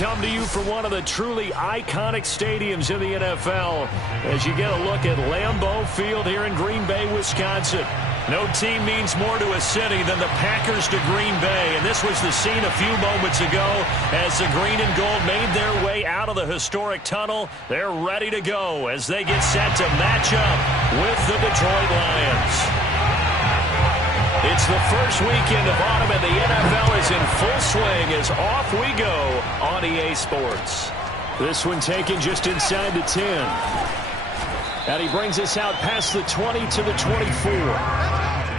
come to you from one of the truly iconic stadiums in the NFL as you get a look at Lambeau Field here in Green Bay, Wisconsin. No team means more to a city than the Packers to Green Bay, and this was the scene a few moments ago as the green and gold made their way out of the historic tunnel. They're ready to go as they get set to match up with the Detroit Lions. It's the first weekend of autumn, and the NFL is in full swing as off we go on EA Sports. This one taken just inside the 10. And he brings us out past the 20 to the 24.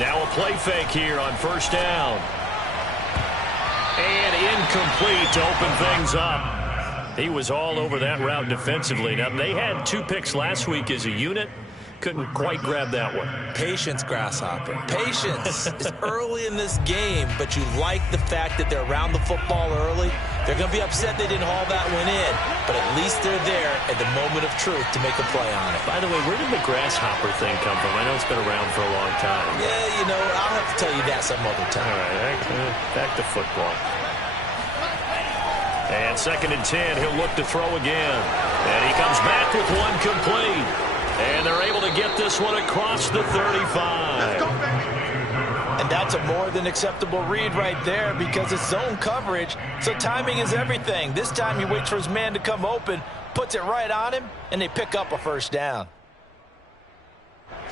Now a play fake here on first down. And incomplete to open things up. He was all over that route defensively. Now, they had 2 picks last week as a unit. Couldn't quite grab that one. Patience, Grasshopper. Patience. It's early in this game, but you like the fact that they're around the football early. They're going to be upset they didn't haul that one in, but at least they're there at the moment of truth to make a play on it. By the way, where did the Grasshopper thing come from? I know it's been around for a long time. Yeah, you know, I'll have to tell you that some other time. All right, back to football. And 2nd and 10, he'll look to throw again. And he comes back with one complete. And they're able to get this one across the 35. And that's a more than acceptable read right there because it's zone coverage, so timing is everything. This time he waits for his man to come open, puts it right on him, and they pick up a first down.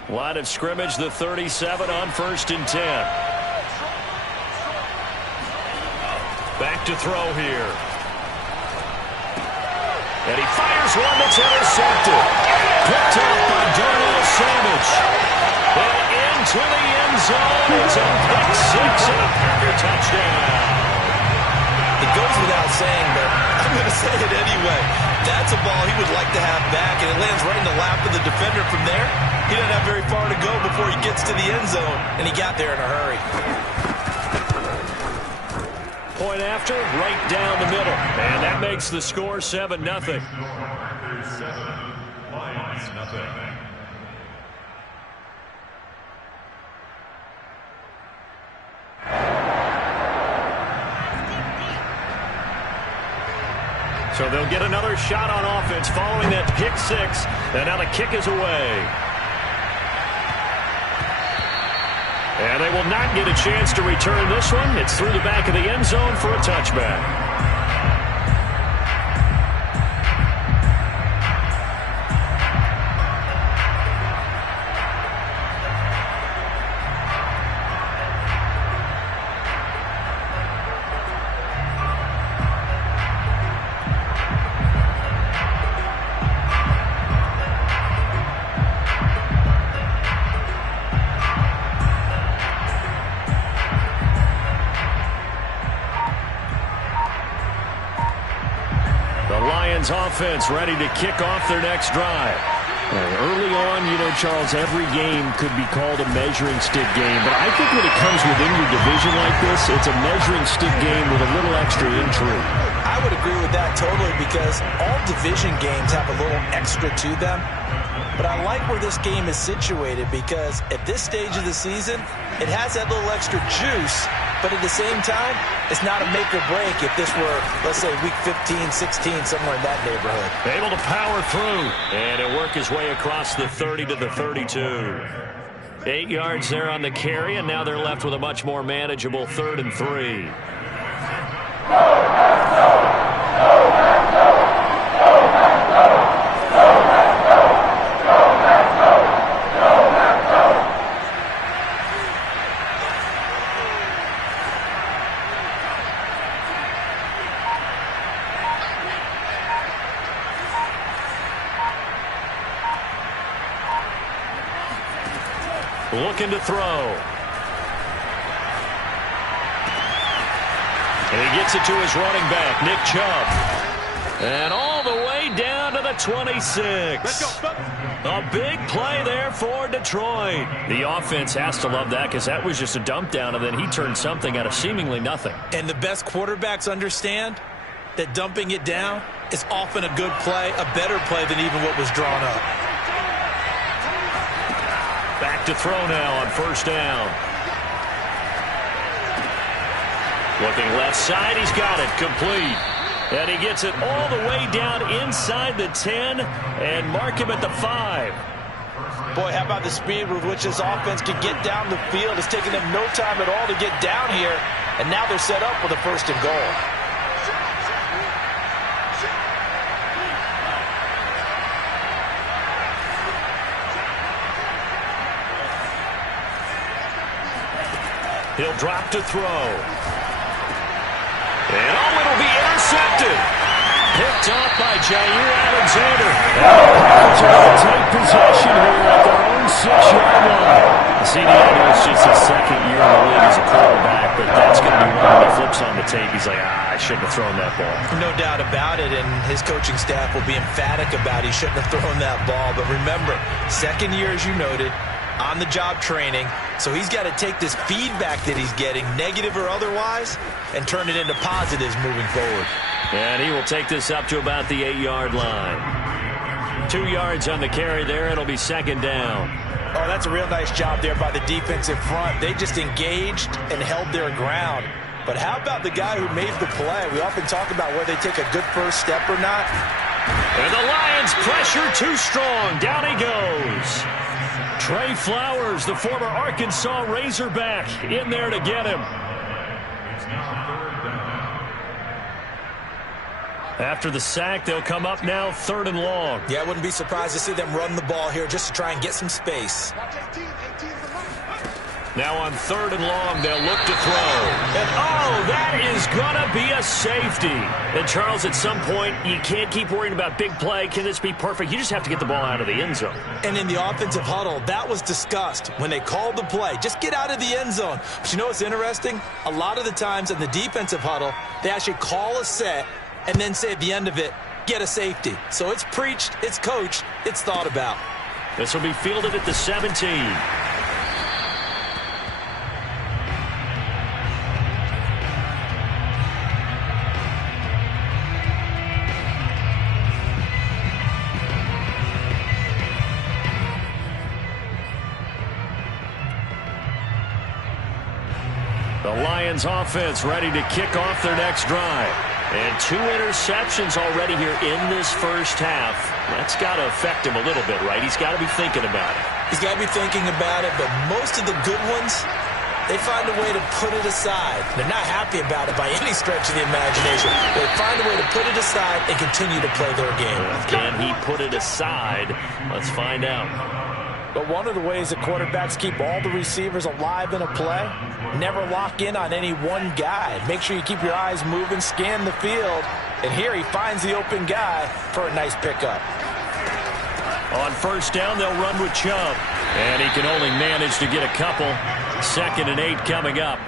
Line of scrimmage, the 37 on 1st and 10. Back to throw here. And he fires one that's intercepted. Picked up by Darnell Savage. And into the end zone. It's a pick 6 and a Packer touchdown. It goes without saying, but I'm going to say it anyway. That's a ball he would like to have back, and it lands right in the lap of the defender from there. He doesn't have very far to go before he gets to the end zone, and he got there in a hurry. Point after, right down the middle. And that makes the score 7-0. So they'll get another shot on offense following that pick 6. And now the kick is away. And they will not get a chance to return this one. It's through the back of the end zone for a touchback. Offense ready to kick off their next drive. Early on, you know, Charles, every game could be called a measuring stick game, but I think when it comes within your division like this, it's a measuring stick game with a little extra intrigue. I would agree with that totally because all division games have a little extra to them. But I like where this game is situated because at this stage of the season, it has that little extra juice, but at the same time, it's not a make or break if this were, let's say, week 15, 16, somewhere in that neighborhood. Able to power through, and it'll work his way across the 30 to the 32. 8 yards there on the carry, and now they're left with a much more manageable 3rd and 3. Looking to throw. gets it to his running back, Nick Chubb. And all the way down to the 26. A big play there for Detroit. The offense has to love that because that was just a dump down, and then he turned something out of seemingly nothing. And the best quarterbacks understand that dumping it down is often a good play, a better play than even what was drawn up. Back to throw now on first down. Looking left side, he's got it, complete. And he gets it all the way down inside the 10 and mark him at the 5. Boy, how about the speed with which this offense can get down the field? It's taking them no time at all to get down here, and now they're set up with a first and goal. He'll drop to throw. And it'll be intercepted. Picked off by Jair Alexander. Packers are going to take possession here at their own 6-yard line. See, I know it's just his second year in the league as a quarterback, but that's going to be one when he flips on the tape. He's like, I shouldn't have thrown that ball. No doubt about it, and his coaching staff will be emphatic about he shouldn't have thrown that ball. But remember, second year, as you noted, on-the-job training, so he's got to take this feedback that he's getting, negative or otherwise, and turn it into positives moving forward. And he will take this up to about the 8-yard line. 2 yards on the carry there. It'll be second down. Oh, that's a real nice job there by the defensive front. They just engaged and held their ground. But how about the guy who made the play? We often talk about whether they take a good first step or not. And the Lions pressure too strong. Down he goes. Trey Flowers, the former Arkansas Razorback, in there to get him. After the sack, they'll come up now 3rd and long. Yeah, I wouldn't be surprised to see them run the ball here just to try and get some space. Now on 3rd and long, they'll look to throw. And that is going to be a safety. And Charles, at some point, you can't keep worrying about big play. Can this be perfect? You just have to get the ball out of the end zone. And in the offensive huddle, that was discussed when they called the play. Just get out of the end zone. But you know what's interesting? A lot of the times in the defensive huddle, they actually call a set and then say at the end of it, get a safety. So it's preached, it's coached, it's thought about. This will be fielded at the 17. The Lions offense ready to kick off their next drive. And 2 interceptions already here in this first half. That's got to affect him a little bit, right? He's got to be thinking about it. He's got to be thinking about it, but most of the good ones, they find a way to put it aside. They're not happy about it by any stretch of the imagination. They find a way to put it aside and continue to play their game. Can he put it aside? Let's find out. But one of the ways that quarterbacks keep all the receivers alive in a play, never lock in on any one guy. Make sure you keep your eyes moving, scan the field, and here he finds the open guy for a nice pickup. On first down, they'll run with Chubb. And he can only manage to get a couple. 2nd and 8 coming up.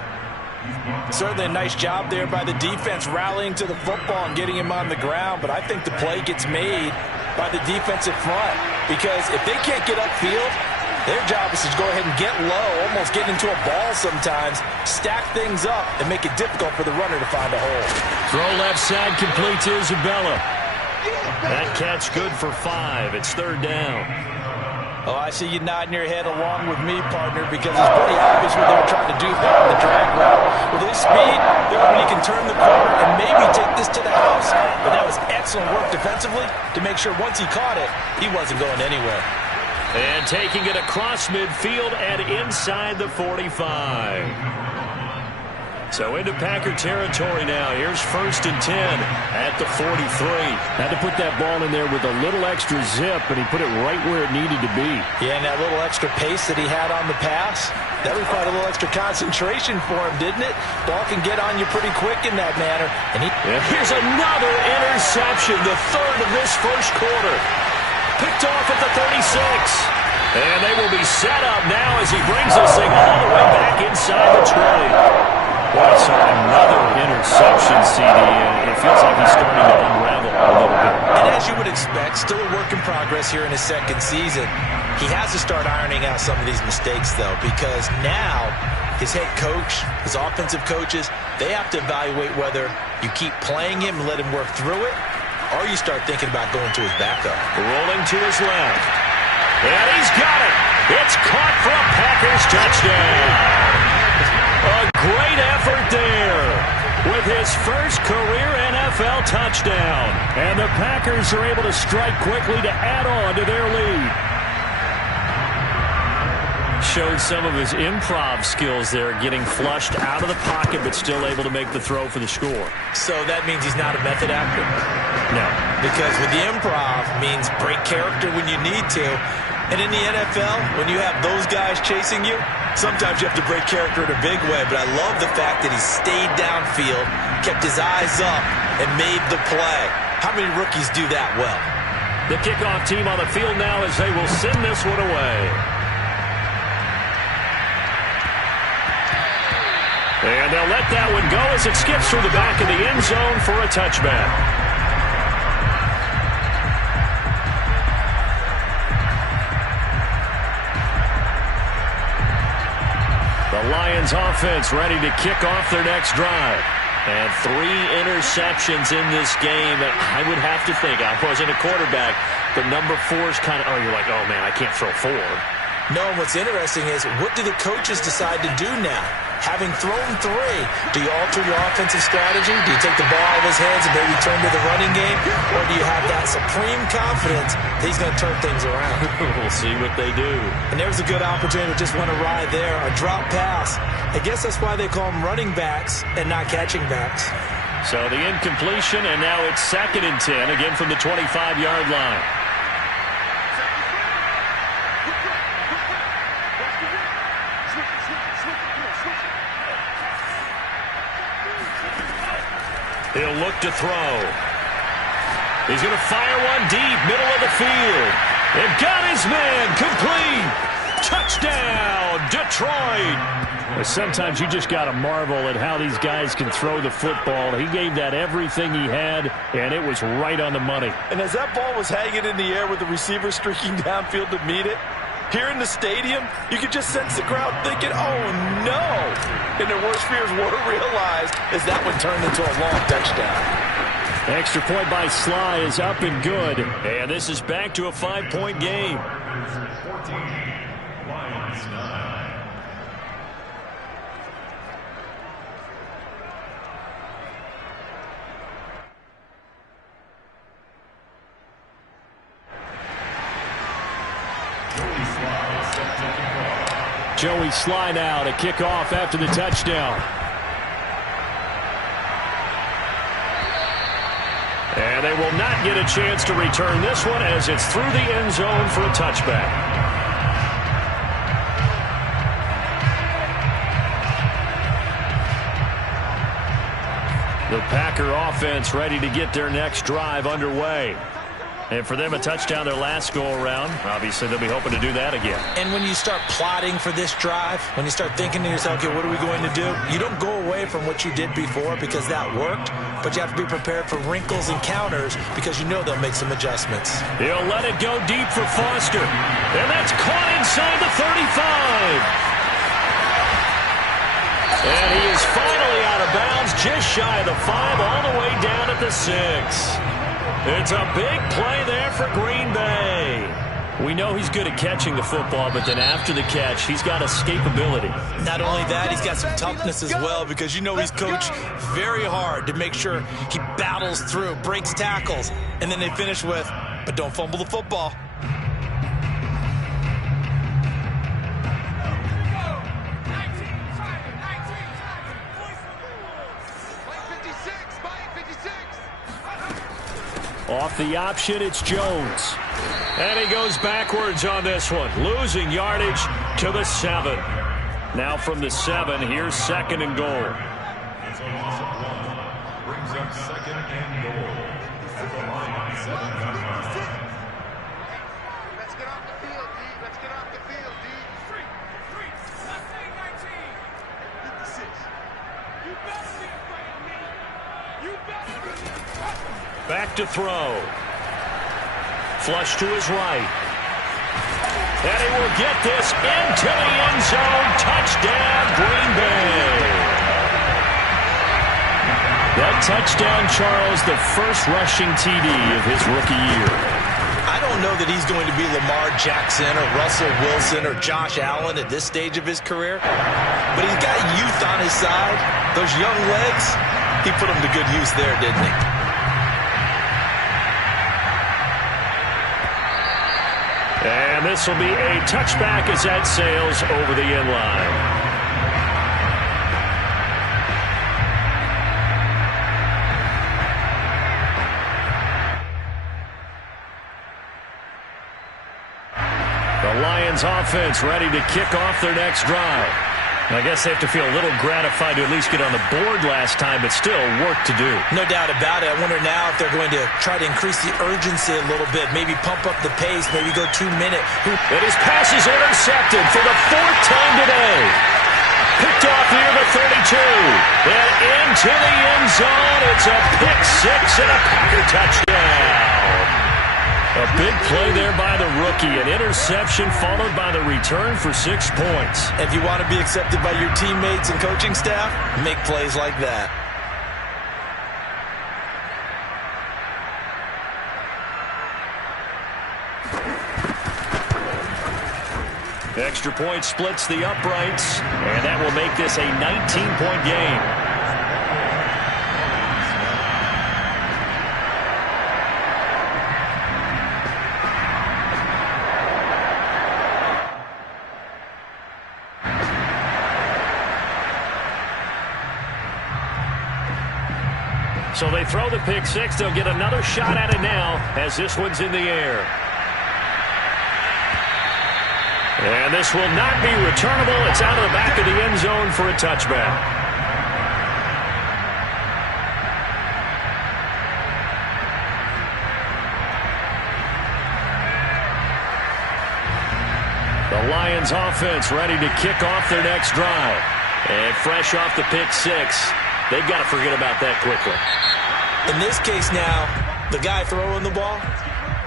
Certainly a nice job there by the defense rallying to the football and getting him on the ground, but I think the play gets made by the defensive front because if they can't get upfield, their job is to go ahead and get low, almost get into a ball sometimes, stack things up, and make it difficult for the runner to find a hole. Throw left side complete to Isabella. That catch good for 5. It's 3rd down. Oh, I see you nodding your head along with me, partner, because it's pretty obvious what they were trying to do there on the drag route. With his speed, they're hoping he can turn the corner and maybe take this to the house. But that was excellent work defensively to make sure once he caught it, he wasn't going anywhere. And taking it across midfield and inside the 45. So into Packer territory now. Here's 1st and 10 at the 43. Had to put that ball in there with a little extra zip, and he put it right where it needed to be. Yeah, and that little extra pace that he had on the pass, that required a little extra concentration for him, didn't it? Ball can get on you pretty quick in that manner. And here's another interception, the 3rd of this first quarter. Picked off at the 36. And they will be set up now as he brings this thing all the way back inside the 20. Well, so another interception, CD, and it feels like he's starting to unravel a little bit. And as you would expect, still a work in progress here in his second season. He has to start ironing out some of these mistakes, though, because now his head coach, his offensive coaches, they have to evaluate whether you keep playing him and let him work through it, or you start thinking about going to his backup. Rolling to his left. And he's got it. It's caught for a Packers touchdown. A great effort there with his first career NFL touchdown. And the Packers are able to strike quickly to add on to their lead. Showed some of his improv skills there, getting flushed out of the pocket but still able to make the throw for the score. So that means he's not a method actor? No. Because with the improv means break character when you need to. And in the NFL, when you have those guys chasing you, sometimes you have to break character in a big way. But I love the fact that he stayed downfield, kept his eyes up, and made the play. How many rookies do that well? The kickoff team on the field now as they will send this one away. And they'll let that one go as it skips through the back of the end zone for a touchback. The Lions offense ready to kick off their next drive. And 3 interceptions in this game. I would have to think, I wasn't a quarterback, but number 4 is kind of, you're like, oh man, I can't throw 4. No, and what's interesting is, what do the coaches decide to do now? Having thrown 3, do you alter your offensive strategy? Do you take the ball out of his hands and maybe turn to the running game? Or do you have that supreme confidence that he's going to turn things around? We'll see what they do. And there's a good opportunity to just went awry there. A drop pass. I guess that's why they call them running backs and not catching backs. So the incompletion, and now it's 2nd and 10, again from the 25-yard line. He'll look to throw. He's going to fire one deep, middle of the field. They've got his man, complete. Touchdown, Detroit. Sometimes you just got to marvel at how these guys can throw the football. He gave that everything he had, and it was right on the money. And as that ball was hanging in the air with the receiver streaking downfield to meet it, here in the stadium, you could just sense the crowd thinking, oh, no. And their worst fears were realized as that one turned into a long touchdown. Extra point by Sly is up and good. And this is back to a 5-point game. 14, Lions 9. Joey Sly now to kick off after the touchdown. And they will not get a chance to return this one as it's through the end zone for a touchback. The Packer offense ready to get their next drive underway. And for them, a touchdown their last go-around. Obviously, they'll be hoping to do that again. And when you start plotting for this drive, when you start thinking to yourself, okay, what are we going to do? You don't go away from what you did before because that worked, but you have to be prepared for wrinkles and counters because you know they'll make some adjustments. He'll let it go deep for Foster. And that's caught inside the 35. And he is finally out of bounds, just shy of the 5, all the way down at the 6. It's a big play there for Green Bay. We know he's good at catching the football, but then after the catch, he's got escapability. Not only that, he's got some toughness as well because you know he's coached very hard to make sure he battles through, breaks tackles, and then they finish with, but don't fumble the football. Off the option, it's Jones. And he goes backwards on this one, losing yardage to the 7. Now from the 7, here's 2nd and goal. Brings up 2nd and goal at the line on 7. Let's get off the field, D. Let's get off the field, D. 3. Let's say 19. 56. Back to throw. Flush to his right. And he will get this into the end zone. Touchdown, Green Bay. That touchdown, Charles, the first rushing TD of his rookie year. I don't know that he's going to be Lamar Jackson or Russell Wilson or Josh Allen at this stage of his career, but he's got youth on his side. Those young legs, he put them to good use there, didn't he? And this will be a touchback as that sails over the end line. The Lions offense ready to kick off their next drive. I guess they have to feel a little gratified to at least get on the board last time, but still work to do. No doubt about it. I wonder now if they're going to try to increase the urgency a little bit, maybe pump up the pace, maybe go 2 minute. And his pass is intercepted for the 4th time today. Picked off near the 32. And into the end zone. It's a pick six and a Packer touchdown. A big play there by the rookie. An interception followed by the return for 6 points. If you want to be accepted by your teammates and coaching staff, make plays like that. Extra point splits the uprights, and that will make this a 19-point game. So they throw the pick six. They'll get another shot at it now as this one's in the air. And this will not be returnable. It's out of the back of the end zone for a touchback. The Lions offense ready to kick off their next drive. And fresh off the pick six, they've got to forget about that quickly. In this case now, the guy throwing the ball,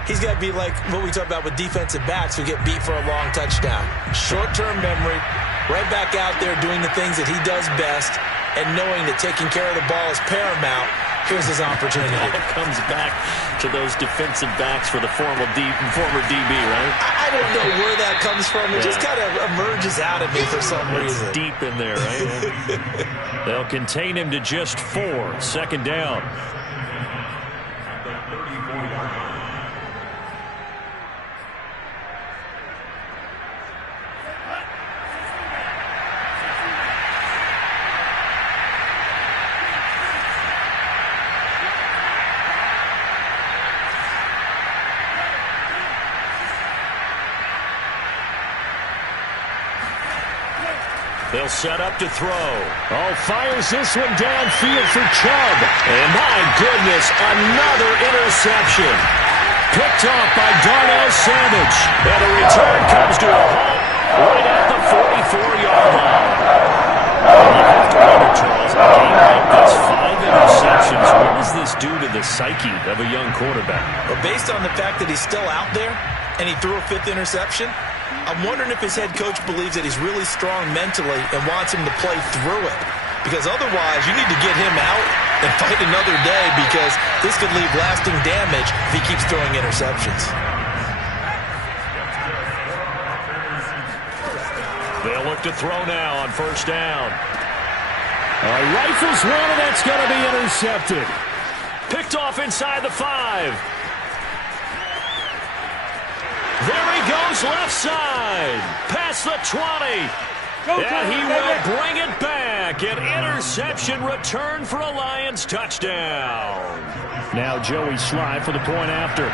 he's got to be like what we talk about with defensive backs who get beat for a long touchdown. Short-term memory, right back out there doing the things that he does best, and knowing that taking care of the ball is paramount. Here's his opportunity. It all comes back to those defensive backs for the former DB, right? I don't know where that comes from. It just kind of emerges out of me for some reason. It's deep in there, right? They'll contain him to just 4. Second down. They'll set up to throw. Oh, fires this one downfield for Chubb. And my goodness, another interception. Picked off by Darnell Savage. And the return comes to a halt right at the 44-yard line. You have to wonder, Charles, a game like this, 5 interceptions. What does this do to the psyche of a young quarterback? But based on the fact that he's still out there and he threw a 5th interception, I'm wondering if his head coach believes that he's really strong mentally and wants him to play through it. Because otherwise, you need to get him out and fight another day, because this could leave lasting damage if he keeps throwing interceptions. They'll look to throw now on first down. Rifles one, and that's going to be intercepted. Picked off inside the 5. There he goes, left side, past the 20, and he will bring it back. An interception return for a Lions touchdown. Now Joey Sly for the point after.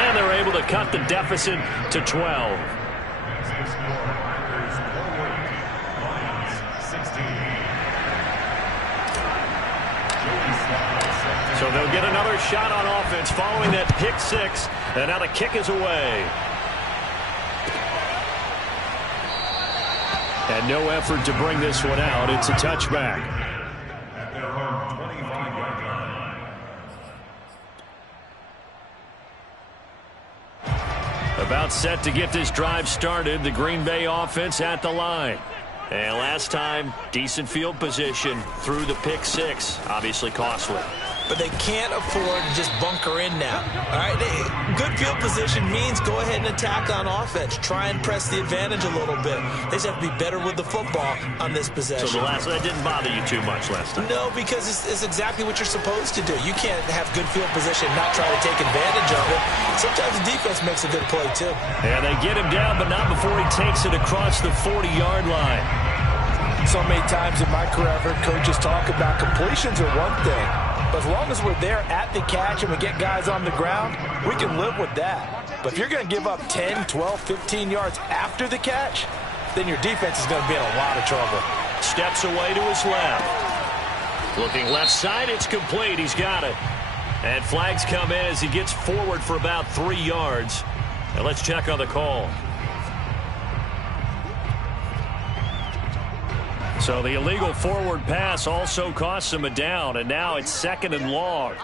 And they're able to cut the deficit to 12. So they'll get another shot on offense following that pick six, and now the kick is away. And no effort to bring this one out. It's a touchback. About set to get this drive started. The Green Bay offense at the line. And last time, decent field position through the pick six. Obviously costly. But they can't afford to just bunker in now. All right, good field position means go ahead and attack on offense. Try and press the advantage a little bit. They just have to be better with the football on this possession. So that didn't bother you too much last time? No, because it's exactly what you're supposed to do. You can't have good field position and not try to take advantage of it. Sometimes the defense makes a good play, too. Yeah, they get him down, but not before he takes it across the 40-yard line. So many times in my career, I've heard coaches talk about completions are one thing. But as long as we're there at the catch and we get guys on the ground, we can live with that. But if you're going to give up 10, 12, 15 yards after the catch, then your defense is going to be in a lot of trouble. Steps away to his left. Looking left side, it's complete. He's got it. And flags come in as he gets forward for about 3 yards. And let's check on the call. So the illegal forward pass also costs him a down, and now it's 2nd and long.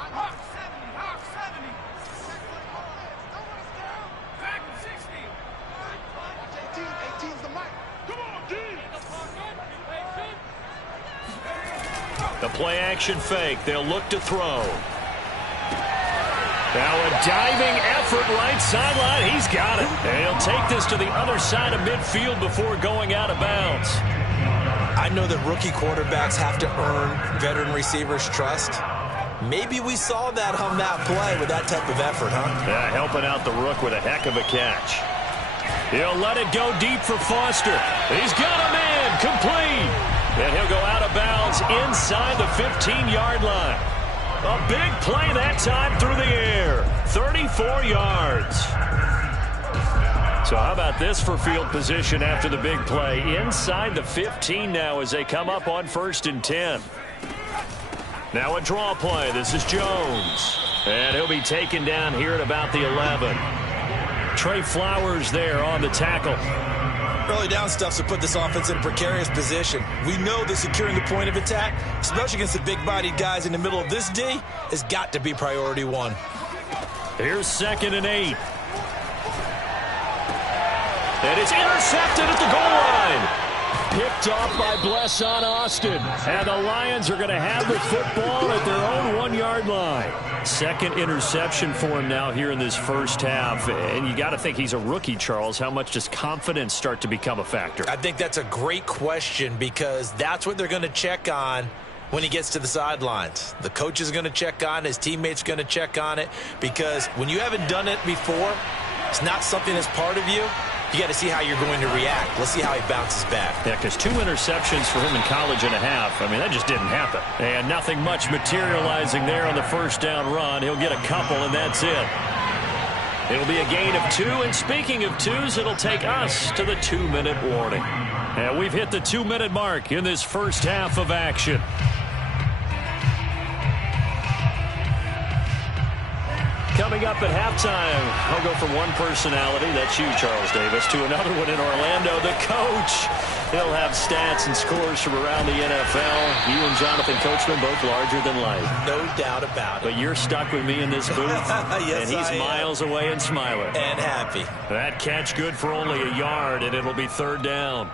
The play action fake. They'll look to throw. Now a diving effort right sideline. He's got it. And he'll take this to the other side of midfield before going out of bounds. I know that rookie quarterbacks have to earn veteran receivers' trust. Maybe we saw that on that play with that type of effort, huh? Yeah, helping out the rook with a heck of a catch. He'll let it go deep for Foster. He's got him in, complete. And he'll go out of bounds inside the 15-yard line. A big play that time through the air. 34 yards. So how about this for field position after the big play? Inside the 15 now as they come up on 1st and 10. Now a draw play. This is Jones. And he'll be taken down here at about the 11. Trey Flowers there on the tackle. Early down stuff to put this offense in a precarious position. We know that securing the point of attack, especially against the big-bodied guys in the middle of this D, has got to be priority one. Here's 2nd and 8. And it's intercepted at the goal line. Picked off by Blesson Austin. And the Lions are going to have the football at their own 1-yard line. 2nd interception for him now here in this first half. And you got to think he's a rookie, Charles. How much does confidence start to become a factor? I think that's a great question because that's what they're going to check on when he gets to the sidelines. The coach is going to check on it. His teammates are going to check on it because when you haven't done it before, it's not something that's part of you. You got to see how you're going to react. Let's see how he bounces back. Yeah, because 2 interceptions for him in college and a half. I mean, that just didn't happen. And nothing much materializing there on the first down run. He'll get a couple, and that's it. It'll be a gain of 2. And speaking of 2s, it'll take us to the 2-minute warning. And we've hit the 2-minute mark in this first half of action. Coming up at halftime, I'll go from one personality, that's you, Charles Davis, to another one in Orlando, the coach. He'll have stats and scores from around the NFL. You and Jonathan Coachman, both larger than life. No doubt about it. But you're stuck with me in this booth, yes, and he's miles away and smiling. And happy. That catch good for only a yard, and it'll be 3rd down.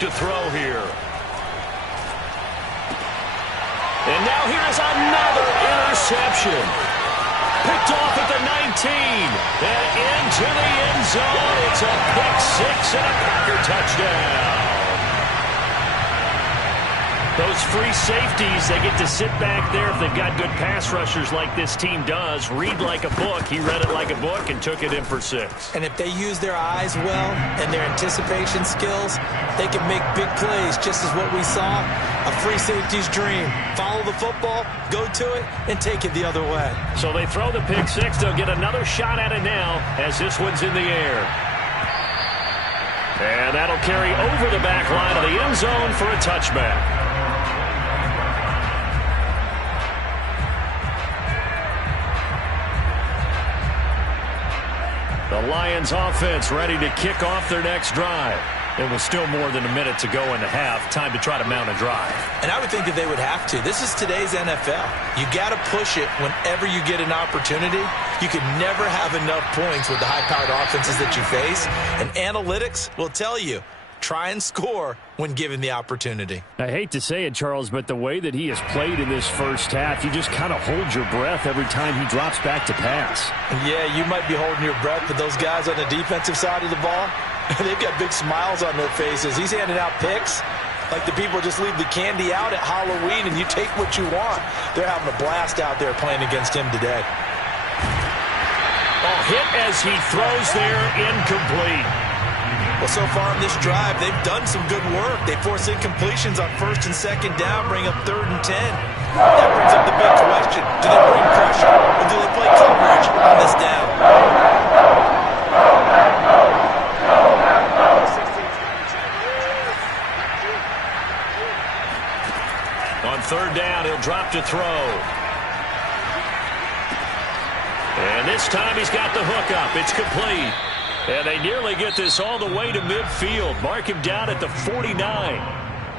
To throw here. And now here's another interception. Picked off at the 19. And into the end zone. It's a pick 6 and a Packer touchdown. Those free safeties, they get to sit back there if they've got good pass rushers like this team does. Read like a book. He read it like a book and took it in for 6. And if they use their eyes well and their anticipation skills, they can make big plays, just as what we saw A free safety's dream. Follow the football, go to it, and take it the other way. So they throw the pick six. They'll get another shot at it now as this one's in the air. And that'll carry over the back line of the end zone for a touchback. The Lions offense ready to kick off their next drive. It was still more than a minute to go in the half. Time to try to mount a drive. And I would think that they would have to. This is today's NFL. You got to push it whenever you get an opportunity. You can never have enough points with the high-powered offenses that you face. And analytics will tell you, try and score when given the opportunity. I hate to say it, Charles, but the way that he has played in this first half, you just kind of hold your breath every time he drops back to pass. Yeah, you might be holding your breath, but those guys on the defensive side of the ball, they've got big smiles on their faces. He's handing out picks like the people just leave the candy out at Halloween and you take what you want. They're having a blast out there playing against him today. Oh, hit as he throws there, incomplete. Well, so far in this drive, they've done some good work. They force incompletions on first and second down, bring up 3rd and 10. That brings up the big question. Do they bring pressure or do they play coverage on this down? On 3rd down, he'll drop to throw. And this time he's got the hook up. It's complete. And they nearly get this all the way to midfield. Mark him down at the 49.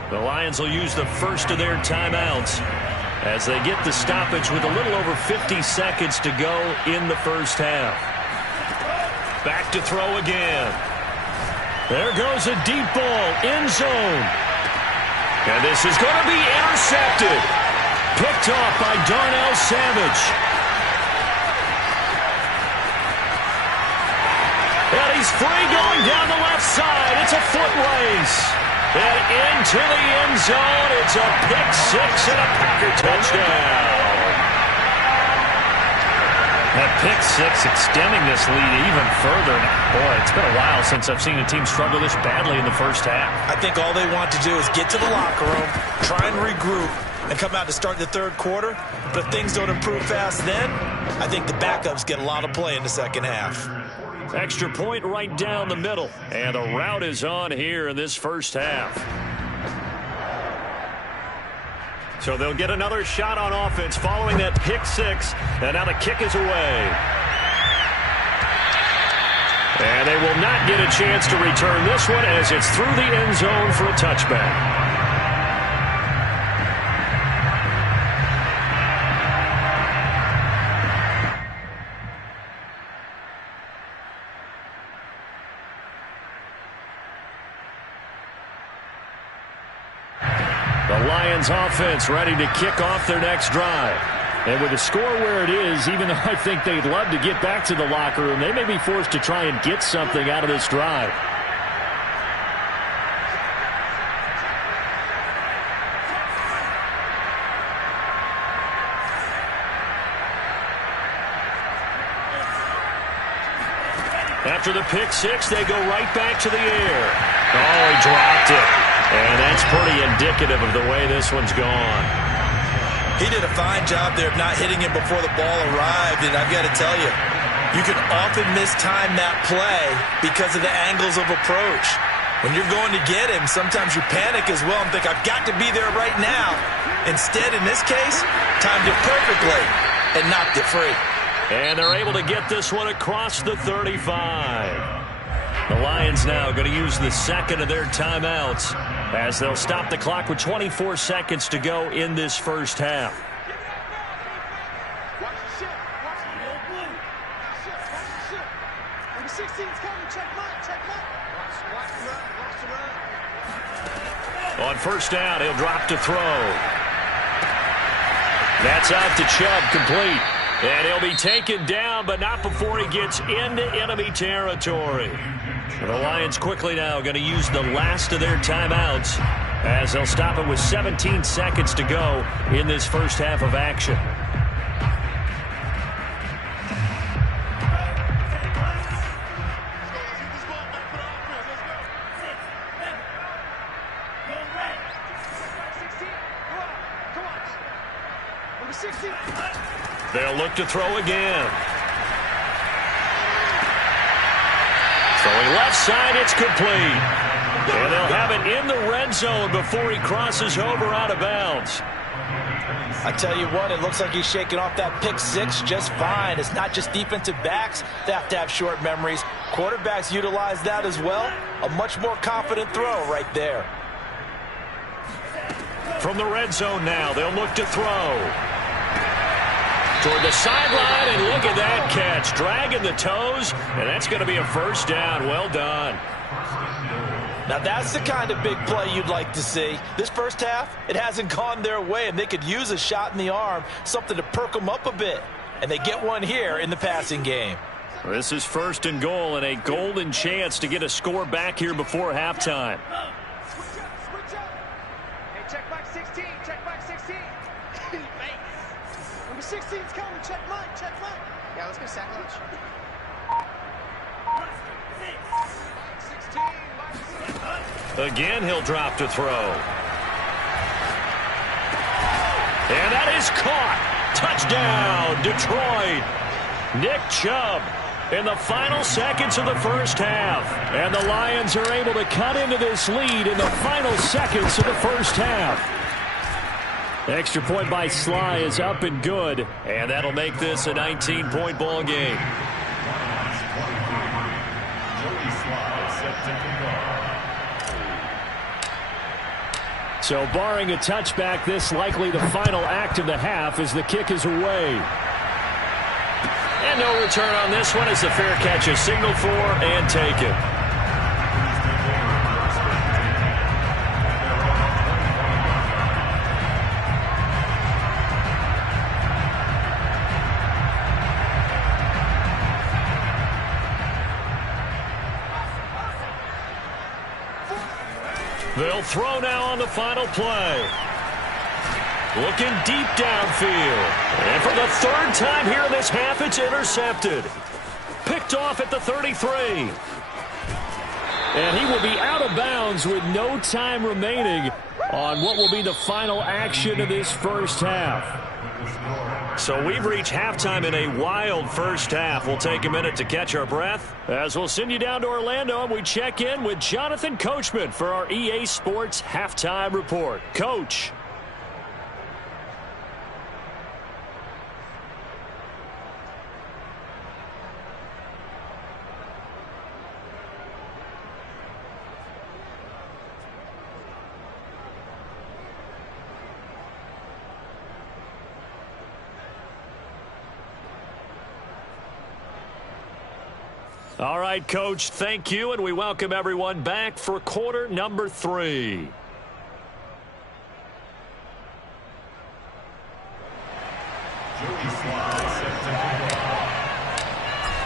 The Lions will use the first of their timeouts as they get the stoppage with a little over 50 seconds to go in the first half. Back to throw again. There goes a deep ball, end zone. And this is going to be intercepted. Picked off by Darnell Savage. And he's free going down the left side. It's a foot race. And into the end zone. It's a pick six and a Packer touchdown. That pick six extending this lead even further. Boy, it's been a while since I've seen a team struggle this badly in the first half. I think all they want to do is get to the locker room, try and regroup, and come out to start the third quarter. But if things don't improve fast then, I think the backups get a lot of play in the second half. Extra point right down the middle. And the route is on here in this first half. So they'll get another shot on offense following that pick six. And now the kick is away. And they will not get a chance to return this one as it's through the end zone for a touchback. The Lions offense ready to kick off their next drive. And with the score where it is, even though I think they'd love to get back to the locker room, they may be forced to try and get something out of this drive. After the pick six, they go right back to the air. Oh, he dropped it. And that's pretty indicative of the way this one's gone. He did a fine job there of not hitting him before the ball arrived, and I've got to tell you, you can often mistime that play because of the angles of approach. When you're going to get him, sometimes you panic as well and think, I've got to be there right now. Instead, in this case, timed it perfectly and knocked it free. And they're able to get this one across the 35. The Lions now going to use the second of their timeouts as they'll stop the clock with 24 seconds to go in this first half. On first down, he'll drop to throw. That's out to Chubb, complete. And he'll be taken down, but not before he gets into enemy territory. The Lions quickly now going to use the last of their timeouts as they'll stop it with 17 seconds to go in this first half of action. They'll look to throw again. Throwing left side, it's complete. And they'll have it in the red zone before he crosses over out of bounds. I tell you what, it looks like he's shaking off that pick six just fine. It's not just defensive backs that have to have short memories. Quarterbacks utilize that as well. A much more confident throw right there. From the red zone now, they'll look to throw. Toward the sideline, and look at that catch. Dragging the toes, and that's going to be a first down. Well done. Now that's the kind of big play you'd like to see. This first half, it hasn't gone their way, and they could use a shot in the arm, something to perk them up a bit. And they get one here in the passing game. This is 1st and goal, and a golden chance to get a score back here before halftime. Switch up. Hey, check back 16. Check back 16. Number 16's coming. Check Mike. Check Mike. Yeah, let's go sack lunch. 16. Again, he'll drop to throw. And that is caught. Touchdown, Detroit. Nick Chubb in the final seconds of the first half. And the Lions are able to cut into this lead in the final seconds of the first half. Extra point by Sly is up and good. And that'll make this a 19-point ball game. So barring a touchback, this likely the final act of the half as the kick is away. And no return on this one as the fair catch is signaled for and taken. They'll throw now on the final play. Looking deep downfield. And for the third time here in this half, it's intercepted. Picked off at the 33. And he will be out of bounds with no time remaining on what will be the final action of this first half. So we've reached halftime in a wild first half. We'll take a minute to catch our breath as we'll send you down to Orlando and we check in with Jonathan Coachman for our EA Sports Halftime Report. Coach. All right, Coach, thank you, and we welcome everyone back for quarter number 3.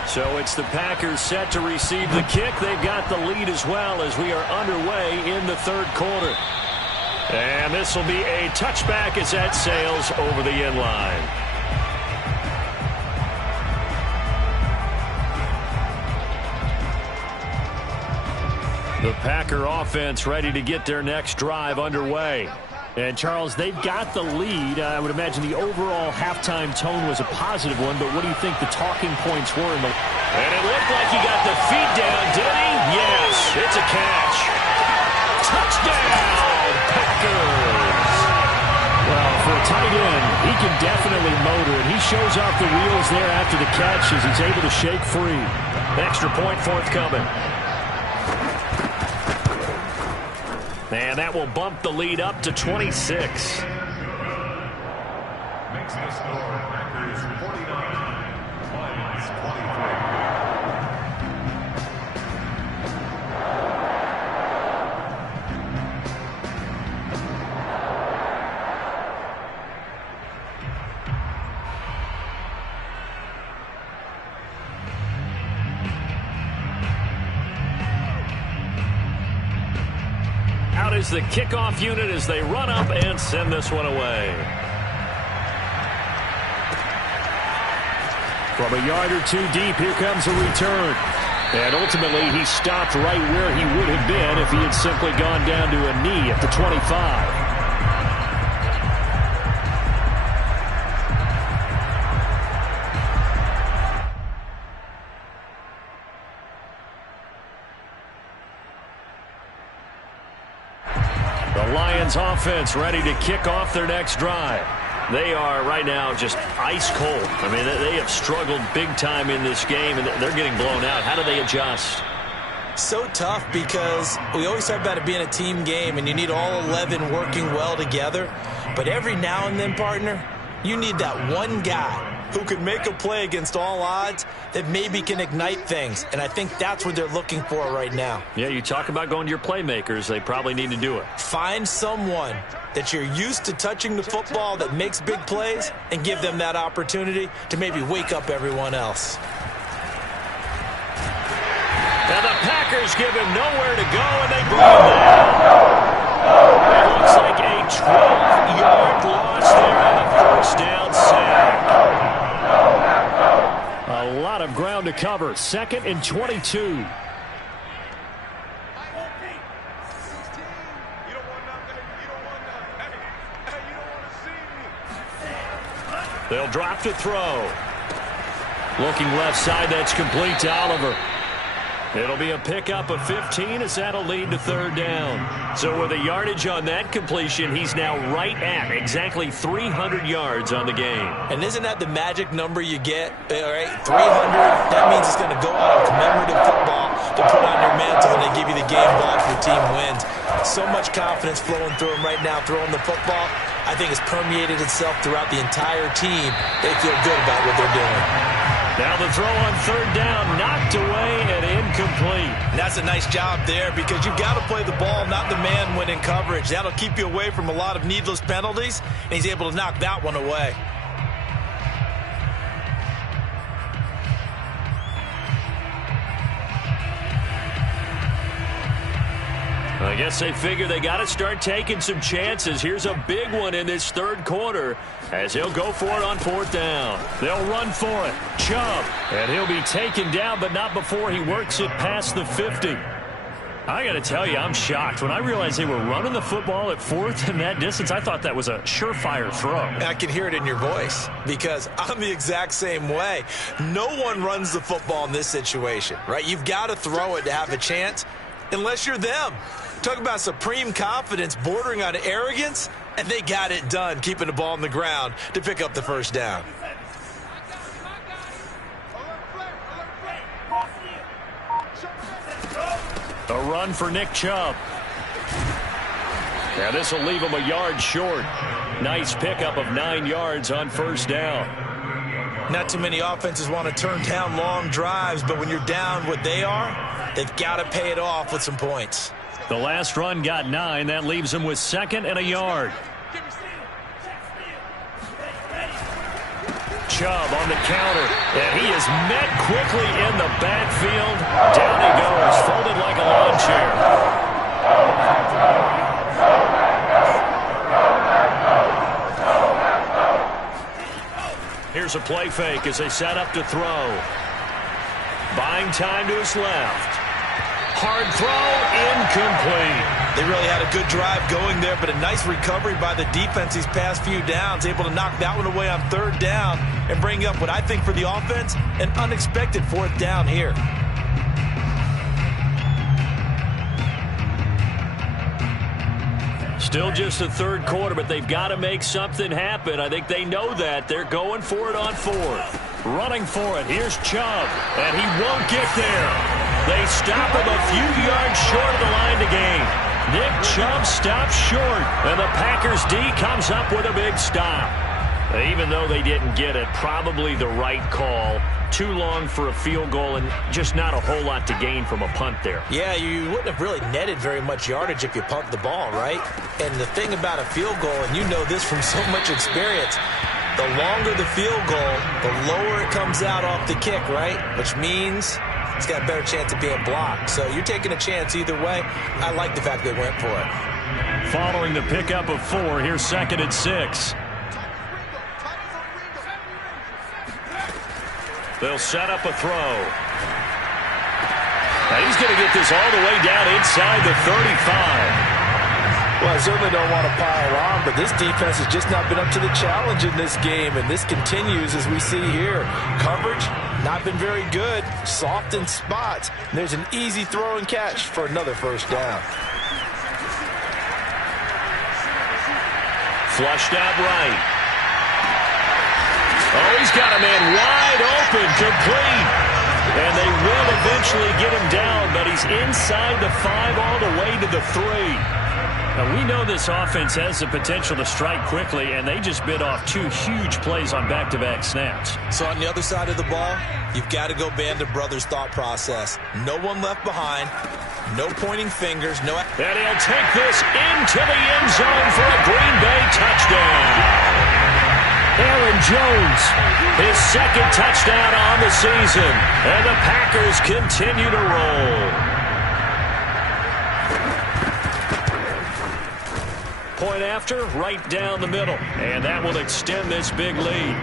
So it's the Packers set to receive the kick. They've got the lead as well as we are underway in the third quarter. And this will be a touchback as that sails over the end line. The Packer offense ready to get their next drive underway. And, Charles, they've got the lead. I would imagine the overall halftime tone was a positive one, but what do you think the talking points were? And it looked like he got the feet down, did he? Yes, it's a catch. Touchdown, Packers. Well, for a tight end, he can definitely motor it. He shows off the wheels there after the catch as he's able to shake free. Extra point forthcoming. And that will bump the lead up to 26. Makes the score Packers 49, Lions 23. Out is the kickoff unit as they run up and send this one away. From a yard or two deep, here comes a return. And ultimately, he stopped right where he would have been if he had simply gone down to a knee at the 25. The Lions offense ready to kick off their next drive. They are right now just ice cold. I mean, they have struggled big time in this game, and they're getting blown out. How do they adjust? So tough because we always talk about it being a team game, and you need all 11 working well together. But every now and then, partner, you need that one guy who can make a play against all odds that maybe can ignite things. And I think that's what they're looking for right now. Yeah, you talk about going to your playmakers. They probably need to do it. Find someone that you're used to touching the football that makes big plays and give them that opportunity to maybe wake up everyone else. And the Packers give him nowhere to go, and they bring him down. It looks like a 12-yard loss there on the first down sack. A lot of ground to cover. 2nd and 22. They'll drop to throw. Looking left side, that's complete to Oliver. It'll be a pickup of 15 as that'll lead to 3rd down. So with a yardage on that completion, he's now right at exactly 300 yards on the game. And isn't that the magic number you get? All right, 300, that means it's going to go out of commemorative football to put on your mantle when they give you the game ball if your team wins. So much confidence flowing through him right now throwing the football. I think it's permeated itself throughout the entire team. They feel good about what they're doing. Now the throw on 3rd down, knocked away and incomplete. And that's a nice job there because you've got to play the ball, not the man when in coverage. That'll keep you away from a lot of needless penalties, and he's able to knock that one away. I guess they figure they got to start taking some chances. Here's a big one in this 3rd quarter as he'll go for it on 4th down. They'll run for it. Chubb. And he'll be taken down, but not before he works it past the 50. I got to tell you, I'm shocked. When I realized they were running the football at 4th and that distance, I thought that was a surefire throw. I can hear it in your voice because I'm the exact same way. No one runs the football in this situation, right? You've got to throw it to have a chance unless you're them. Talk about supreme confidence bordering on arrogance, and they got it done, keeping the ball on the ground to pick up the 1st down. A run for Nick Chubb. Now this will leave him a yard short. Nice pickup of 9 yards on 1st down. Not too many offenses want to turn down long drives, but when you're down what they are, they've got to pay it off with some points. The last run got 9. That leaves him with 2nd and a yard. Chubb on the counter, and he is met quickly in the backfield. Down he goes, folded like a lawn chair. Here's a play fake as they set up to throw. Buying time to his left. Hard throw, incomplete. They really had a good drive going there, but a nice recovery by the defense these past few downs, able to knock that one away on 3rd down and bring up what I think for the offense, an unexpected 4th down here. Still just the 3rd quarter, but they've got to make something happen. I think they know that. They're going for it on 4th. Running for it. Here's Chubb, and he won't get there. They stop him a few yards short of the line to gain. Nick Chubb stops short, and the Packers D comes up with a big stop. Even though they didn't get it, probably the right call. Too long for a field goal and just not a whole lot to gain from a punt there. Yeah, you wouldn't have really netted very much yardage if you pumped the ball, right? And the thing about a field goal, and you know this from so much experience, the longer the field goal, the lower it comes out off the kick, right? Which means it's got a better chance of being blocked. So you're taking a chance either way. I like the fact they went for it. Following the pickup of 4, here's 2nd and 6. They'll set up a throw. And he's going to get this all the way down inside the 35. Well, I certainly don't want to pile on, but this defense has just not been up to the challenge in this game, and this continues as we see here. Coverage, not been very good, soft in spots. There's an easy throw and catch for another 1st down. Flushed out right. Oh, he's got a man wide open, complete. And they will eventually get him down, but he's inside the 5 all the way to the 3. Now, we know this offense has the potential to strike quickly, and they just bit off 2 huge plays on back-to-back snaps. So on the other side of the ball, you've got to go Band of Brothers thought process. No one left behind. No pointing fingers. No. And he'll take this into the end zone for a Green Bay touchdown. Aaron Jones, his second touchdown on the season. And the Packers continue to roll. Point after, right down the middle. And that will extend this big lead.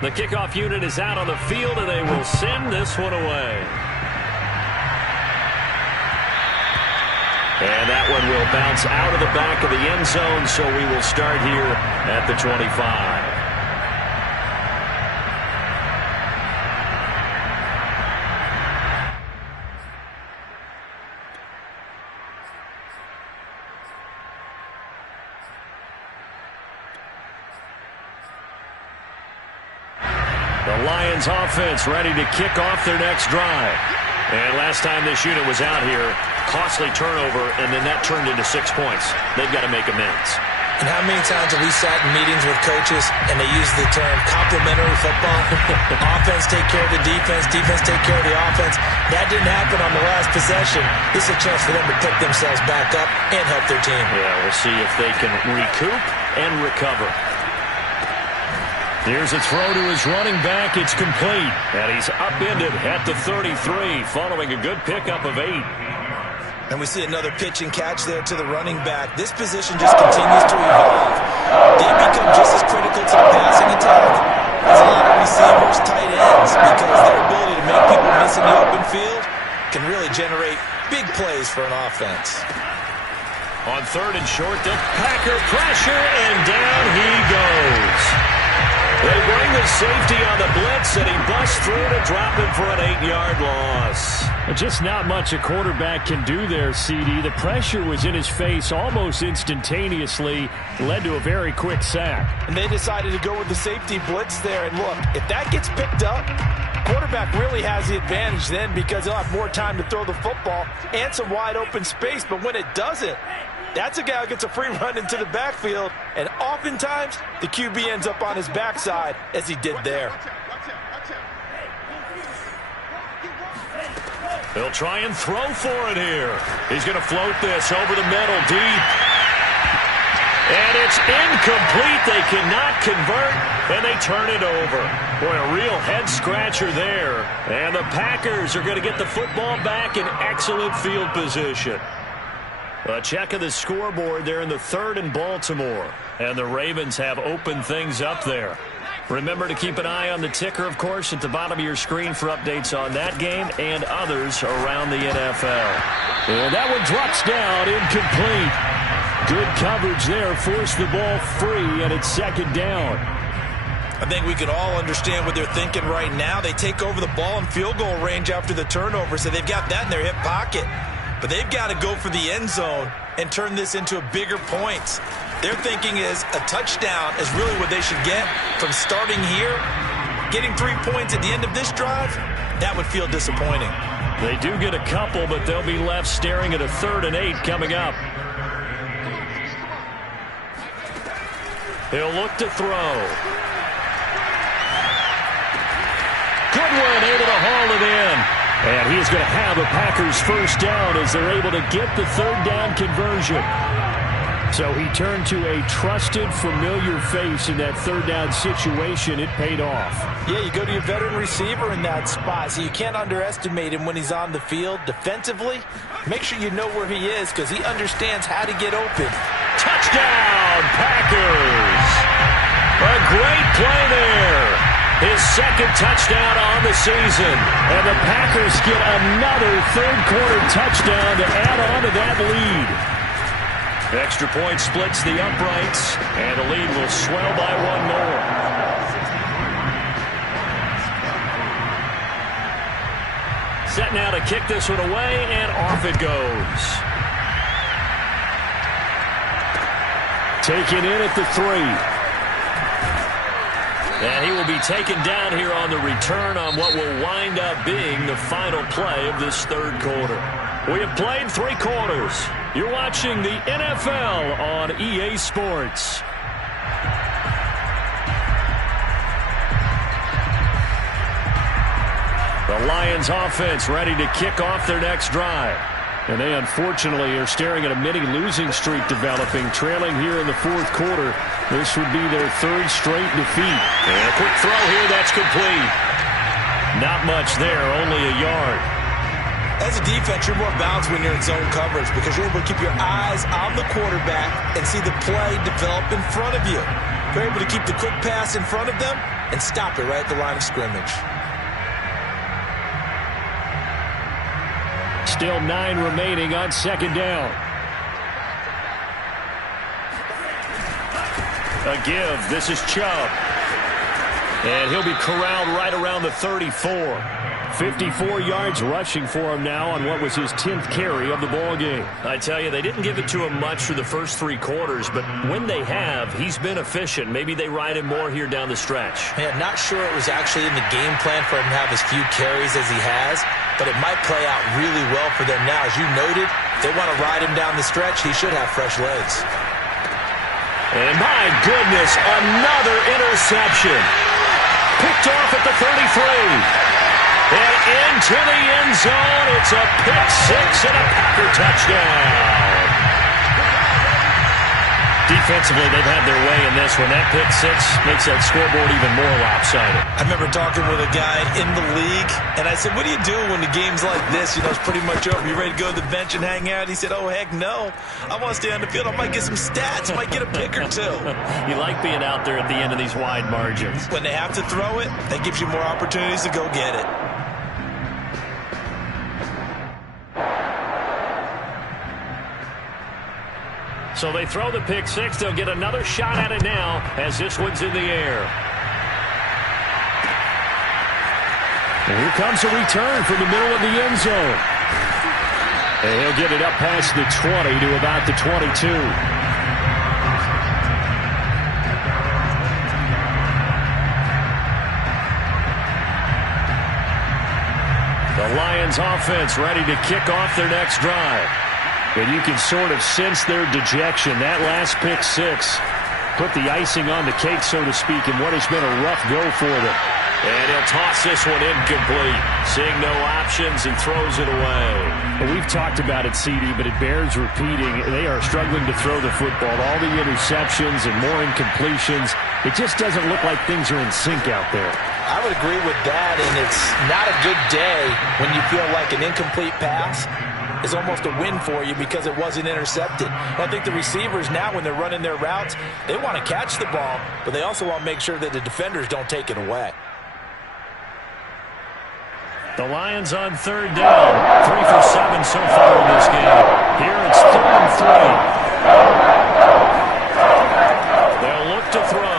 The kickoff unit is out on the field, and they will send this one away. And that one will bounce out of the back of the end zone, so we will start here at the 25. The Lions offense ready to kick off their next drive. And last time this unit was out here, costly turnover, and then that turned into 6 points. They've got to make amends. And how many times have we sat in meetings with coaches and they use the term complementary football? Offense take care of the defense, defense take care of the offense. That didn't happen on the last possession. This is a chance for them to pick themselves back up and help their team. Yeah, we'll see if they can recoup and recover. Here's a throw to his running back. It's complete. And he's upended at the 33 following a good pickup of 8. And we see another pitch and catch there to the running back. This position just continues to evolve. They become just as critical to the passing attack as a lot of receivers, tight ends, because their ability to make people miss in the open field can really generate big plays for an offense. On 3rd and short, the Packer pressure, and down he goes. They bring the safety on the blitz, and he busts through to drop him for an 8-yard loss. Just not much a quarterback can do there, CD. The pressure was in his face almost instantaneously, led to a very quick sack. And they decided to go with the safety blitz there. And look, if that gets picked up, quarterback really has the advantage then because he'll have more time to throw the football and some wide open space. But when it doesn't, that's a guy who gets a free run into the backfield, and oftentimes the QB ends up on his backside as he did there. He'll try and throw for it here. He's going to float this over the middle deep. And it's incomplete. They cannot convert, and they turn it over. Boy, a real head-scratcher there. And the Packers are going to get the football back in excellent field position. A check of the scoreboard there in the 3rd and Baltimore. And the Ravens have opened things up there. Remember to keep an eye on the ticker, of course, at the bottom of your screen for updates on that game and others around the NFL. And that one drops down, incomplete. Good coverage there, forced the ball free, and it's 2nd down. I think we can all understand what they're thinking right now. They take over the ball in field goal range after the turnover, so they've got that in their hip pocket. But they've got to go for the end zone and turn this into a bigger point. Their thinking is a touchdown is really what they should get from starting here. Getting 3 points at the end of this drive, that would feel disappointing. They do get a couple, but they'll be left staring at a 3rd and 8 coming up. He'll look to throw. Goodwin able to haul it in. And he's going to have a Packers first down as they're able to get the 3rd down conversion. So he turned to a trusted, familiar face in that 3rd down situation. It paid off. Yeah, you go to your veteran receiver in that spot, so you can't underestimate him when he's on the field defensively. Make sure you know where he is because he understands how to get open. Touchdown, Packers! A great play there. His 2nd touchdown on the season. And the Packers get another 3rd-quarter touchdown to add on to that lead. Extra point splits the uprights, and the lead will swell by 1 more. Set now to kick this one away, and off it goes. Taken in at the 3. And he will be taken down here on the return on what will wind up being the final play of this third quarter. We have played 3 quarters. You're watching the NFL on EA Sports. The Lions offense ready to kick off their next drive. And they unfortunately are staring at a mini losing streak developing, trailing here in the fourth quarter. This would be their 3rd straight defeat. And a quick throw here, that's complete. Not much there, only a yard. As a defense, you're more balanced when you're in zone coverage because you're able to keep your eyes on the quarterback and see the play develop in front of you. You're able to keep the quick pass in front of them and stop it right at the line of scrimmage. Still 9 remaining on second down. A give. This is Chubb. And he'll be corralled right around the 34. 54 yards rushing for him now on what was his 10th carry of the ball game. I tell you, they didn't give it to him much for the first 3 quarters, but when they have, he's been efficient. Maybe they ride him more here down the stretch. Man, not sure it was actually in the game plan for him to have as few carries as he has, but it might play out really well for them now. As you noted, if they want to ride him down the stretch, he should have fresh legs. And my goodness, another interception. Picked off at the 33. And into the end zone, it's a pick-6 and a Packer touchdown. Defensively, they've had their way in this one. That pick-6 makes that scoreboard even more lopsided. I remember talking with a guy in the league, and I said, what do you do when the game's like this? You know, it's pretty much over. You ready to go to the bench and hang out? He said, oh, heck no. I want to stay on the field. I might get some stats. I might get a pick or 2. You like being out there at the end of these wide margins. When they have to throw it, that gives you more opportunities to go get it. So they throw the pick-6. They'll get another shot at it now as this one's in the air. And here comes a return from the middle of the end zone. And he'll get it up past the 20 to about the 22. The Lions offense ready to kick off their next drive. And you can sort of sense their dejection. That last pick-6 put the icing on the cake, so to speak, in what has been a rough go for them. And he'll toss this one incomplete. Seeing no options, he throws it away. Well, we've talked about it, CD, but it bears repeating. They are struggling to throw the football. All the interceptions and more incompletions. It just doesn't look like things are in sync out there. I would agree with that, and it's not a good day when you feel like an incomplete pass is almost a win for you because it wasn't intercepted. And I think the receivers now, when they're running their routes, they want to catch the ball, but they also want to make sure that the defenders don't take it away. The Lions on third down. 3 for 7 so far in this game. Here it's 3rd and 3. They'll look to throw.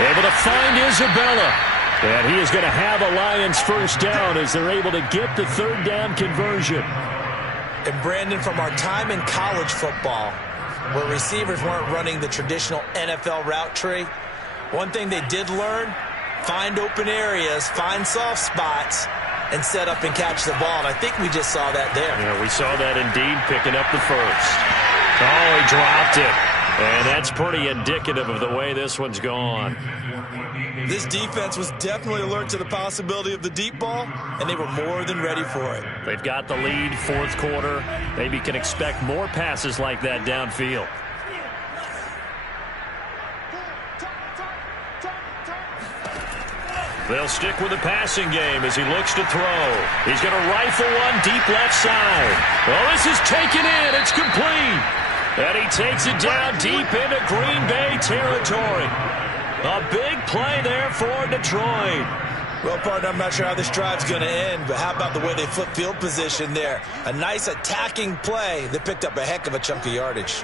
Able to find Isabella. And he is going to have a Lions first down as they're able to get the 3rd down conversion. And Brandon, from our time in college football, where receivers weren't running the traditional NFL route tree, one thing they did learn, find open areas, find soft spots, and set up and catch the ball. And I think we just saw that there. Yeah, we saw that indeed, picking up the first. Oh, he dropped it. And that's pretty indicative of the way this one's gone. This defense was definitely alert to the possibility of the deep ball, and they were more than ready for it. They've got the lead, fourth quarter. Maybe can expect more passes like that downfield. They'll stick with the passing game as he looks to throw. He's going to rifle one deep left side. Well, this is taken in. It's complete. And he takes it down deep into Green Bay territory. A big play there for Detroit. Well, partner, I'm not sure how this drive's going to end, but how about the way they flip field position there? A nice attacking play that picked up a heck of a chunk of yardage.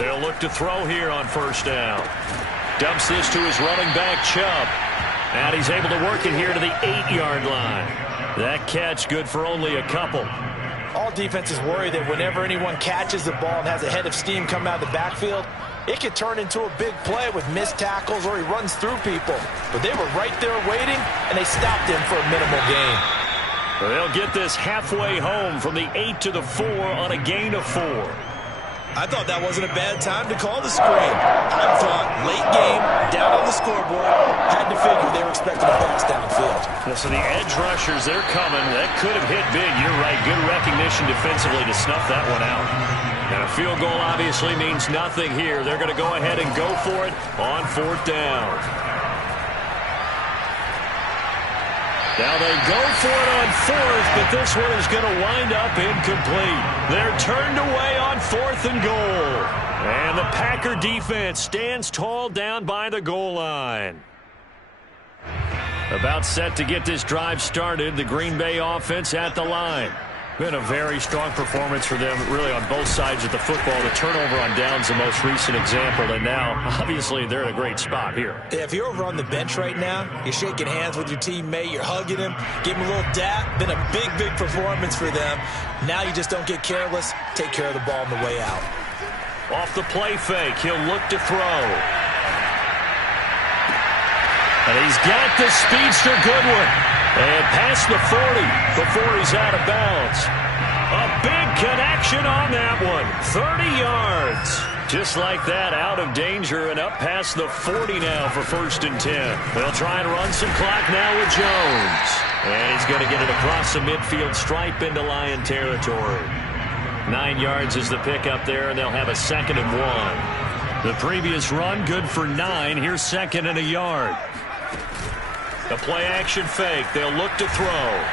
They'll look to throw here on first down. Dumps this to his running back, Chubb. And he's able to work it here to the 8-yard line. That catch good for only a couple. All defenses worry that whenever anyone catches the ball and has a head of steam come out of the backfield, it could turn into a big play with missed tackles or he runs through people. But they were right there waiting, and they stopped him for a minimal gain. They'll get this halfway home from the 8 to the 4 on a gain of 4. I thought that wasn't a bad time to call the screen. I thought late game, down on the scoreboard, had to figure they were expecting a pass downfield. So the edge rushers, they're coming. That could have hit big. You're right. Good recognition defensively to snuff that one out. And a field goal obviously means nothing here. They're going to go ahead and go for it on 4th down. Now they go for it on 4th, but this one is going to wind up incomplete. They're turned away on 4th and goal. And the Packer defense stands tall down by the goal line. About set to get this drive started, the Green Bay offense at the line. Been a very strong performance for them, really, on both sides of the football. The turnover on downs, the most recent example, and now, obviously, they're in a great spot here. Yeah, if you're over on the bench right now, you're shaking hands with your teammate, you're hugging him, giving him a little dap. Been a big, big performance for them. Now you just don't get careless. Take care of the ball on the way out. Off the play fake, he'll look to throw. And he's got the speedster Goodwin. And past the 40 before he's out of bounds. A big connection on that one. 30 yards. Just like that, out of danger and up past the 40 now for 1st and 10. They'll try and run some clock now with Jones. And he's going to get it across the midfield stripe into Lion territory. 9 yards is the pickup there, and they'll have a 2nd and 1. The previous run good for 9. Here's 2nd and a yard. The play-action fake. They'll look to throw.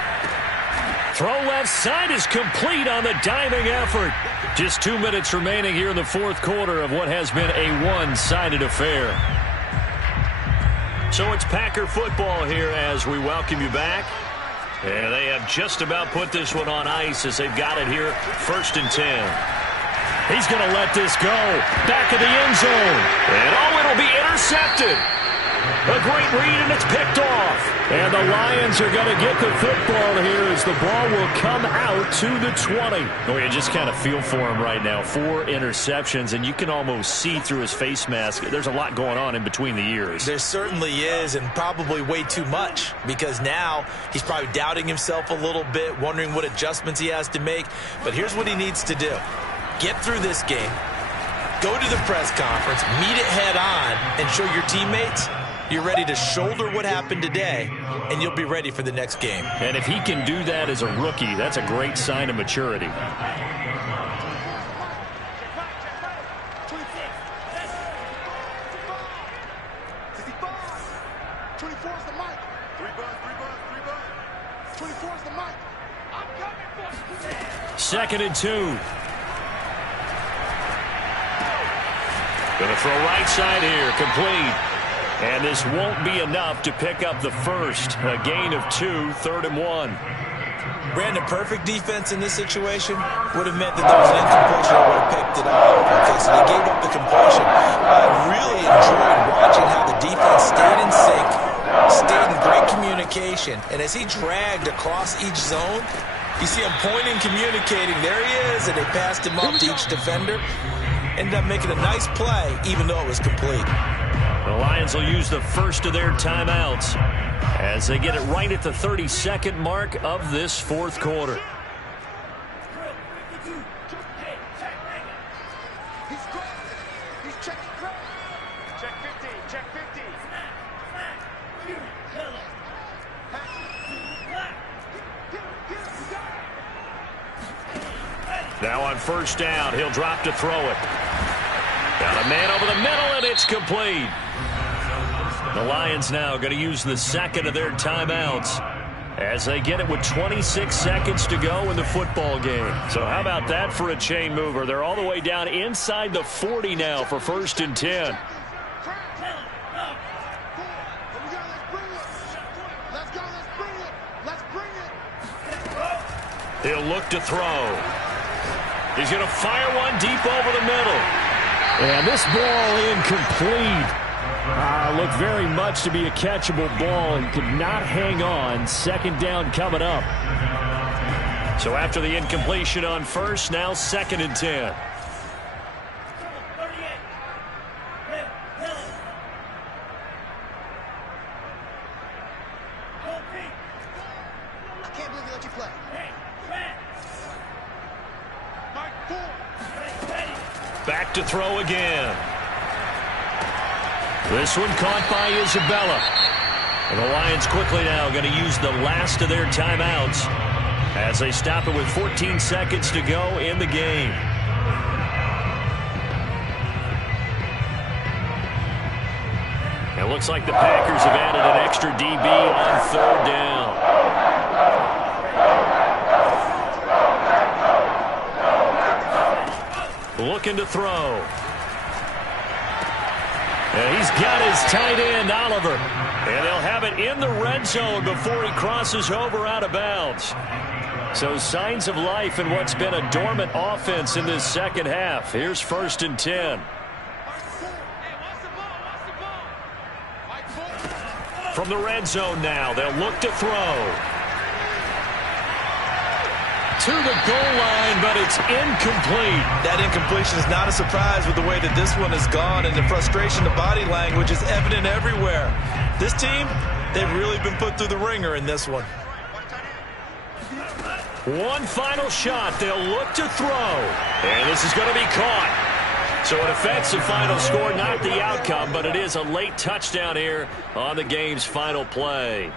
Throw left side is complete on the diving effort. Just 2 minutes remaining here in the 4th quarter of what has been a one-sided affair. So it's Packer football here as we welcome you back. And they have just about put this one on ice as they've got it here. 1st and 10. He's going to let this go. Back of the end zone. And it'll be intercepted. A great read, and it's picked off. And the Lions are going to get the football here as the ball will come out to the 20. Oh, you just kind of feel for him right now. 4 interceptions, and you can almost see through his face mask. There's a lot going on in between the ears. There certainly is, and probably way too much, because now he's probably doubting himself a little bit, wondering what adjustments he has to make. But here's what he needs to do. Get through this game, go to the press conference, meet it head on, and show your teammates you're ready to shoulder what happened today, and you'll be ready for the next game. And if he can do that as a rookie, that's a great sign of maturity. Second and 2. Going to throw right side here, complete. And this won't be enough to pick up the first. A gain of 2, 3rd and 1. Brandon, perfect defense in this situation would have meant that there was an incompletion. I would have picked it up. Okay, so they gave up the completion. I really enjoyed watching how the defense stayed in sync, stayed in great communication. And as he dragged across each zone, you see him pointing, communicating. There he is, and they passed him up to each defender. Ended up making a nice play, even though it was complete. The Lions will use the first of their timeouts as they get it right at the 32nd mark of this 4th quarter. Check 50, check 50. Now on first down, he'll drop to throw it. Got a man over the middle, and it's complete. The Lions now going to use the second of their timeouts as they get it with 26 seconds to go in the football game. So how about that for a chain mover? They're all the way down inside the 40 now for 1st and 10. He'll look to throw. He's going to fire one deep over the middle. And this ball incomplete. Looked very much to be a catchable ball and could not hang on. Second down coming up. So after the incompletion on first, now 2nd and 10. Back to throw again. This one caught by Isabella. And the Lions quickly now going to use the last of their timeouts as they stop it with 14 seconds to go in the game. It looks like the Packers have added an extra DB on 3rd down. Looking to throw. And he's got his tight end, Oliver. And they'll have it in the red zone before he crosses over out of bounds. So signs of life in what's been a dormant offense in this second half. Here's 1st and 10. From the red zone now, they'll look to throw. To the goal line, but it's incomplete. That incompletion is not a surprise with the way that this one has gone, and the frustration, the body language is evident everywhere. This team, they've really been put through the ringer in this one. One final shot. They'll look to throw. And this is going to be caught. So it affects the final score, not the outcome, but it is a late touchdown here on the game's final play.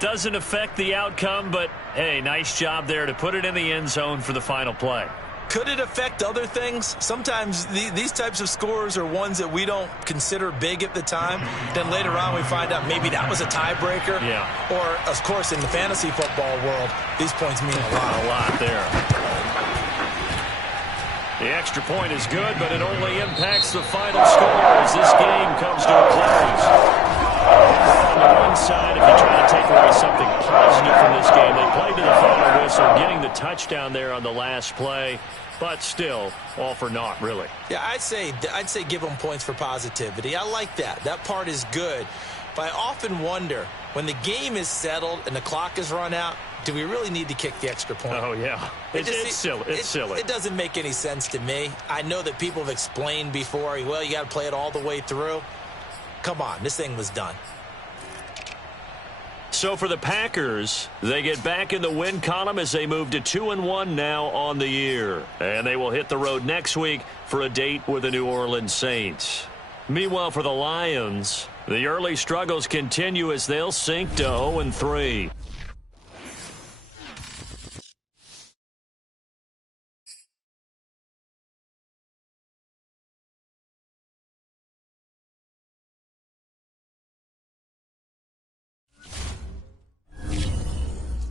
Doesn't affect the outcome, but, hey, nice job there to put it in the end zone for the final play. Could it affect other things? Sometimes these types of scores are ones that we don't consider big at the time. Then later on we find out maybe that was a tiebreaker. Yeah. Or, of course, in the fantasy football world, these points mean a lot. A lot there. The extra point is good, but it only impacts the final score as this game comes to a close. On the one side, if you try to take away something positive from this game, they played to the final whistle, getting the touchdown there on the last play, but still, all for naught, really. Yeah, I'd say give them points for positivity. I like that. That part is good. But I often wonder, when the game is settled and the clock is run out, do we really need to kick the extra point? Oh, yeah. It's silly. It's silly. It doesn't make any sense to me. I know that people have explained before, well, you got to play it all the way through. Come on, this thing was done. So for the Packers, they get back in the win column as they move to 2-1 now on the year. And they will hit the road next week for a date with the New Orleans Saints. Meanwhile, for the Lions, the early struggles continue as they'll sink to 0-3.